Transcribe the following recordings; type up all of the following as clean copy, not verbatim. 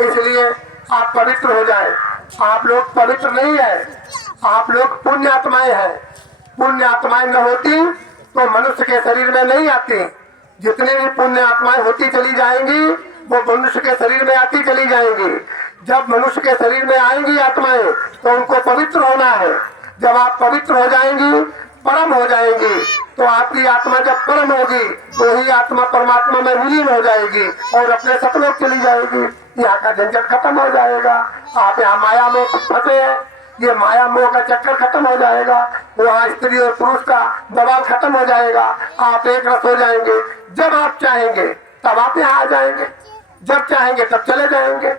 इसलिए आप पवित्र हो जाएं। आप लोग पवित्र नहीं है, आप लोग पुण्य आत्माएं हैं। पुण्य आत्माएं न होती तो मनुष्य के शरीर में नहीं आती। जितनी भी पुण्य आत्माएं होती चली जाएंगी वो मनुष्य के शरीर में आती चली जाएंगी। जब मनुष्य के शरीर में आएंगी आत्माएं तो उनको पवित्र होना है। जब आप पवित्र हो जाएंगी, परम हो जाएंगी, तो आपकी आत्मा जब परम होगी वही आत्मा परमात्मा में विलीन हो जाएगी और अपने सतलोक चली जाएगी। यहाँ का झंझट खत्म हो जाएगा। आप यहाँ माया में फंसे हैं, ये माया मोह का चक्कर खत्म हो जाएगा। वहाँ स्त्री और पुरुष का दबाव खत्म हो जाएगा। आप एक रस हो जाएंगे। जब आप चाहेंगे तब आप यहाँ आ जाएंगे, जब चाहेंगे तब चले जाएंगे।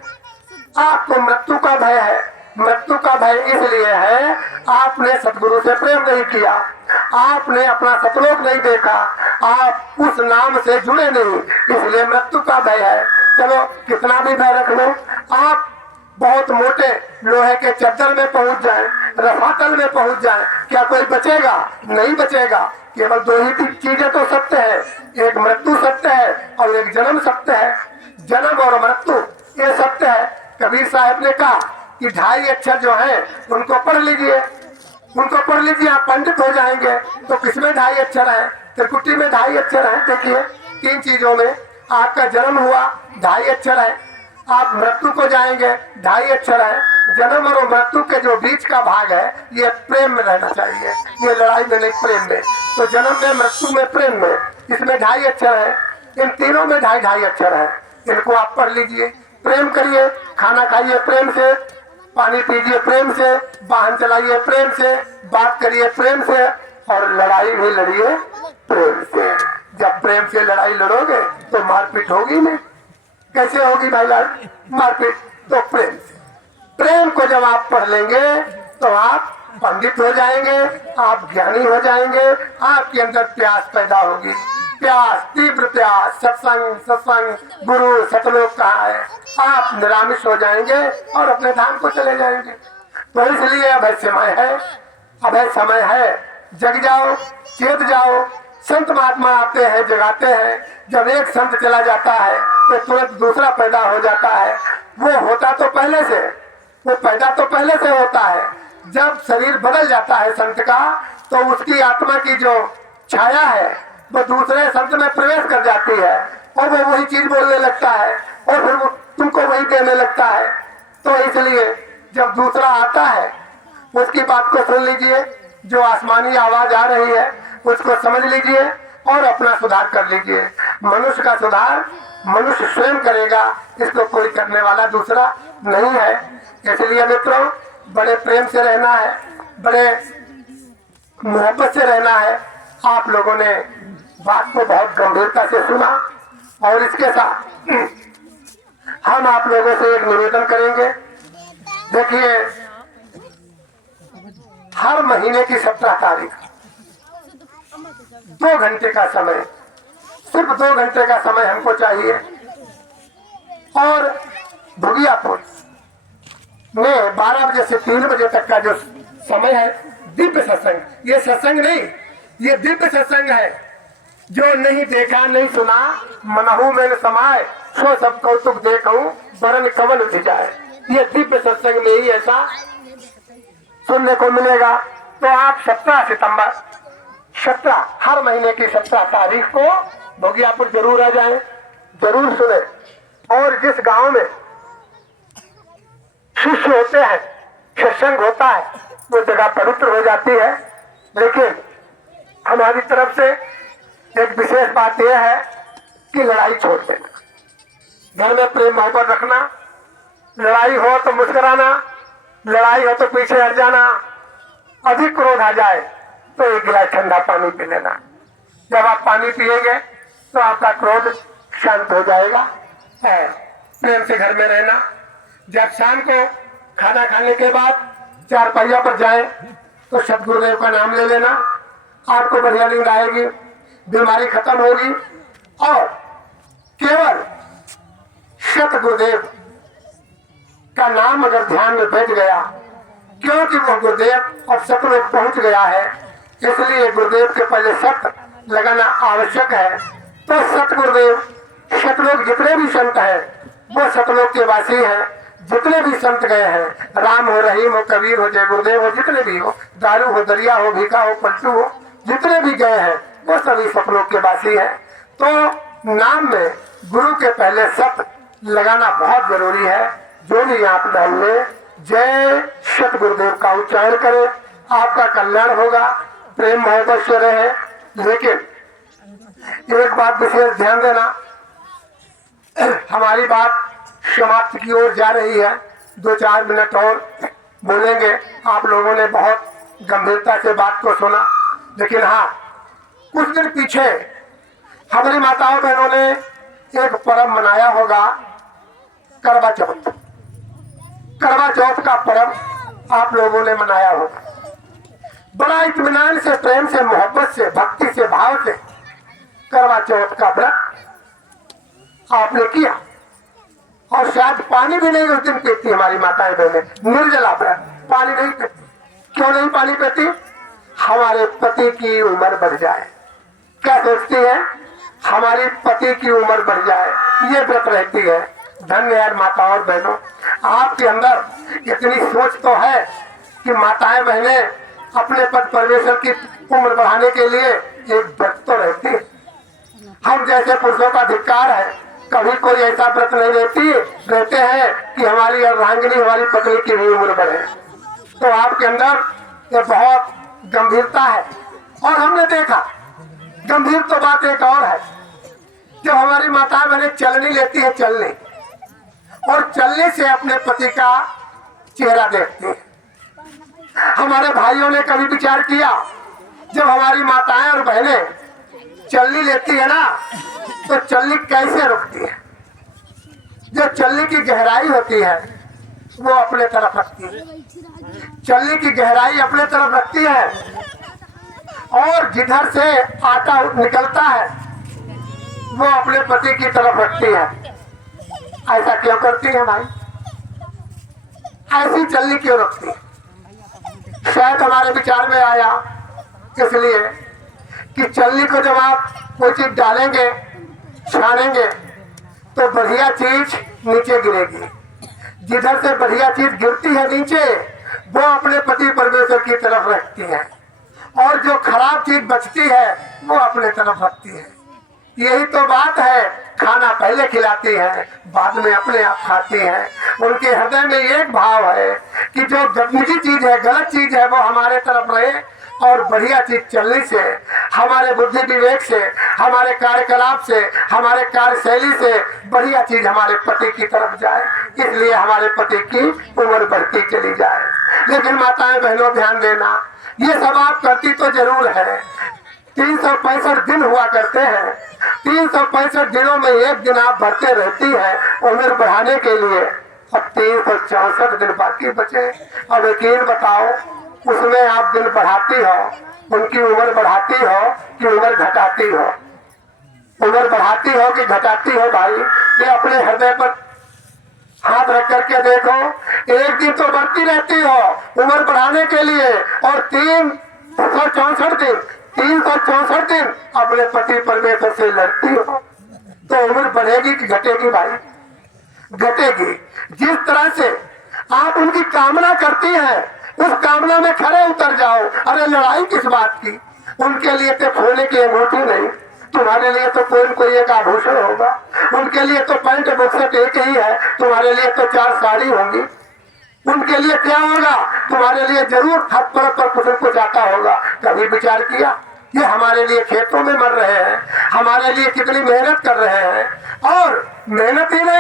आपको मृत्यु का भय है। मृत्यु का भय इसलिए है आपने सतगुरु से प्रेम नहीं किया, आपने अपना सतलोक नहीं देखा, आप उस नाम से जुड़े नहीं, इसलिए मृत्यु का भय है। चलो कितना भी भय रख लो, आप बहुत मोटे लोहे के चद्दर में पहुंच जाएं, रसातल में पहुंच जाएं, क्या कोई बचेगा? नहीं बचेगा। केवल दो ही चीजें तो सत्य है, एक मृत्यु सत्य है और एक जन्म सत्य है। जन्म और मृत्यु ये सत्य है। कबीर साहब ने कहा कि 2.5 अक्षर जो है उनको पढ़ लीजिए, उनको पढ़ लीजिए, आप पंडित हो जाएंगे। तो किसमें 2.5 अक्षर है? त्रिकुटी में 2.5 अक्षर है। देखिए 3 चीजों में आपका जन्म हुआ 2.5 अक्षर है, आप मृत्यु को जाएंगे 2.5 अक्षर है। जन्म और मृत्यु के जो बीच का भाग है ये प्रेम में रहना चाहिए, ये लड़ाई में नहीं, प्रेम में। तो जन्म में, मृत्यु में, प्रेम में, इसमें 2.5 अक्षर है। इन तीनों में 2.5 अक्षर है। इनको आप पढ़ लीजिए। प्रेम करिए, खाना खाइए प्रेम से, पानी पीजिए प्रेम से, वाहन चलाइए प्रेम से, बात करिए प्रेम से और लड़ाई भी लड़िए प्रेम से। जब प्रेम से लड़ाई लड़ोगे तो मारपीट होगी नहीं। कैसे होगी भाई मारपीट? तो प्रेम से। प्रेम को जब आप पढ़ लेंगे तो आप पंडित हो जाएंगे, आप ज्ञानी हो जाएंगे, आपके अंदर प्यास पैदा होगी। प्यास, तीव्र प्यास, सत्संग, सत्संग, गुरु, सतलोक कहाँ है? आप निरामिष हो जाएंगे और अपने धाम को चले जाएंगे। तो इसलिए अब समय है, अब समय है, जग जाओ, चेत जाओ। संत महात्मा आते हैं, जगाते हैं। जब एक संत चला जाता है तो तुरंत दूसरा पैदा हो जाता है। वो होता तो पहले से, वो पैदा तो पहले से होता है। जब शरीर बदल जाता है संत का तो उसकी आत्मा की जो छाया है वो दूसरे संत में प्रवेश कर जाती है और वो वही चीज बोलने लगता है और फिर वो तुमको वही देने लगता है। तो इसलिए जब दूसरा आता है उसकी बात को सुन लीजिए, जो आसमानी आवाज आ रही है उसको समझ लीजिए और अपना सुधार कर लीजिए। मनुष्य का सुधार मनुष्य स्वयं करेगा, इसको कोई करने वाला दूसरा नहीं है। इसलिए मित्रों, बड़े प्रेम से रहना है, बड़े मोहब्बत से रहना है। आप लोगों ने बात को बहुत गंभीरता से सुना और इसके साथ हम आप लोगों से एक निवेदन करेंगे। देखिए, हर महीने की 17 तारीख 2 घंटे का समय, सिर्फ 2 घंटे का समय हमको चाहिए और भुगियापुर में 12 बजे से 3 बजे तक का जो समय है दिव्य सत्संग। ये सत्संग नहीं, ये दिव्य सत्संग है। जो नहीं देखा नहीं सुना, मनहु में समाये, सो सब कौतुक देखूं, बरन कवन उठ जाए। ये दिव्य सत्संग में ही ऐसा सुनने को मिलेगा। तो आप 17 सितंबर 17 हर महीने की 17 तारीख को भोगियापुर जरूर आ जाएं, जरूर सुने। और जिस गांव में शिष्य होते हैं, सत्संग होता है, वो जगह पवित्र हो जाती है। लेकिन हमारी तरफ से एक विशेष बात यह है कि लड़ाई छोड़ देना, घर में प्रेम मोहब्बत रखना। लड़ाई हो तो मुस्कुराना, लड़ाई हो तो पीछे हट जाना। अधिक क्रोध आ जाए तो एक गिलास ठंडा पानी पी लेना। जब आप पानी पिएंगे तो आपका क्रोध शांत हो जाएगा। प्रेम से घर में रहना। जब शाम को खाना खाने के बाद 4 पहिया पर जाए तो सतगुरुदेव का नाम ले लेना, आपको बढ़िया नींद आएगी, बीमारी खत्म होगी। और केवल सतगुरुदेव का नाम अगर ध्यान में बैठ गया, क्योंकि वो गुरुदेव और सतलोक पहुंच गया है, इसलिए गुरुदेव के पहले सत लगाना आवश्यक है। तो सतगुरुदेव, सतलोक जितने भी संत हैं वो सतलोक के वासी हैं। जितने भी संत गए हैं, राम हो, रहीम हो, कबीर हो, जय गुरुदेव हो, जितने भी हो, दारू हो, दरिया हो, भीखा हो, पलटू हो, जितने भी गए हैं वो सभी सतलोक के वासी हैं। तो नाम में गुरु के पहले सत लगाना बहुत जरूरी है। जो भी आप नाम में जय सत गुरुदेव का उच्चारण करें, आपका कल्याण होगा, प्रेम मोहब्बत से रहे। लेकिन एक बात विशेष ध्यान देना, हमारी बात समाप्त की ओर जा रही है। 2-4 मिनट और बोलेंगे। आप लोगों ने बहुत गंभीरता से बात को सुना, लेकिन हाँ, कुछ दिन पीछे हमारी माताओं बहनों ने एक पर्व मनाया होगा, करवा चौथ। करवा चौथ का पर्व आप लोगों ने मनाया होगा। बड़ा इत्मीनान से, प्रेम से, मोहब्बत से, भक्ति से, भाव से करवा चौथ का व्रत आपने किया। और शायद पानी भी नहीं उस दिन पीती हमारी माताएं बहनें, निर्जला व्रत, पानी नहीं पीती। क्यों नहीं पानी पीती? हमारे पति की उम्र बढ़ जाए। क्या सोचती है? हमारी पति की उम्र बढ़ जाए, ये व्रत रहती है। धन्य यार माताओं और बहनों, आपके अंदर इतनी सोच तो है कि माताएं बहनें अपने पति परमेश्वर की उम्र बढ़ाने के लिए एक व्रत तो रहती है। हम जैसे पुरुषों का धिक्कार है, कभी कोई ऐसा व्रत नहीं रहते हैं कि हमारी अर्धांगिनी, हमारी पत्नी की भी उम्र बढ़े। तो आपके अंदर ये बहुत गंभीरता है। और हमने देखा, गंभीर तो बात एक और है, जब हमारी माता बहने चलनी लेती है, चलने और चलने से अपने पति का चेहरा देखती है। हमारे भाइयों ने कभी विचार किया, जब हमारी माताएं और बहनें चलनी लेती है ना, तो चलनी कैसे रुकती है? जो चलनी की गहराई होती है वो अपने तरफ रखती है। चलनी की गहराई अपने तरफ रखती है, और जिधर से आटा निकलता है वो अपने पति की तरफ रखती है। ऐसा क्यों करती है भाई? ऐसी चलनी क्यों रखती है? शायद हमारे विचार में आया इसलिए कि चलनी को जब आप कोई चीज डालेंगे, छानेंगे, तो बढ़िया चीज नीचे गिरेगी। जिधर से बढ़िया चीज गिरती है नीचे, वो अपने पति परमेश्वर की तरफ रखती है, और जो खराब चीज बचती है वो अपने तरफ रखती है। यही तो बात है, खाना पहले खिलाती है, बाद में अपने आप खाती है। उनके हृदय में एक भाव है कि जो गंदी चीज है, गलत चीज है, वो हमारे तरफ रहे, और बढ़िया चीज चलने से, हमारे बुद्धि विवेक से, हमारे कार्यकलाप से, हमारे कार्यशैली से बढ़िया चीज हमारे पति की तरफ जाए, इसलिए हमारे पति की उम्र बढ़ती चली जाए। लेकिन माताएं बहनों ध्यान देना, ये सब आप करती तो जरूर है। 365 दिन हुआ करते हैं, 365 दिनों में एक दिन आप बढ़ते रहती है उम्र बढ़ाने के लिए। अब 364 दिन बाकी बचे। अब यकीन बताओ, उसमें आप दिन बढ़ाती हो, उनकी उम्र बढ़ाती हो कि उम्र घटाती हो? उम्र बढ़ाती हो कि घटाती हो भाई? ये अपने हृदय पर हाथ रख करके देखो। एक दिन तो बढ़ती रहती हो उम्र बढ़ाने के लिए, और 364 दिन अपने पति परमेश्वर से लड़ती हो, तो उम्र बढ़ेगी कि घटेगी भाई? घटेगी। जिस तरह से आप उनकी कामना करती हैं, उस कामना में खड़े उतर जाओ। अरे लड़ाई किस बात की? उनके लिए तो सोने की अंगूठी नहीं, तुम्हारे लिए तो कोई एक आभूषण होगा। उनके लिए तो पैंट बक्सट एक ही है, तुम्हारे लिए तो 4 साड़ी होंगी। उनके लिए क्या होगा? तुम्हारे लिए जरूर हर तरफ पर कुछ न कुछ आता होगा। कभी विचार किया ये हमारे लिए खेतों में मर रहे हैं, हमारे लिए कितनी मेहनत कर रहे हैं, और मेहनत ही नहीं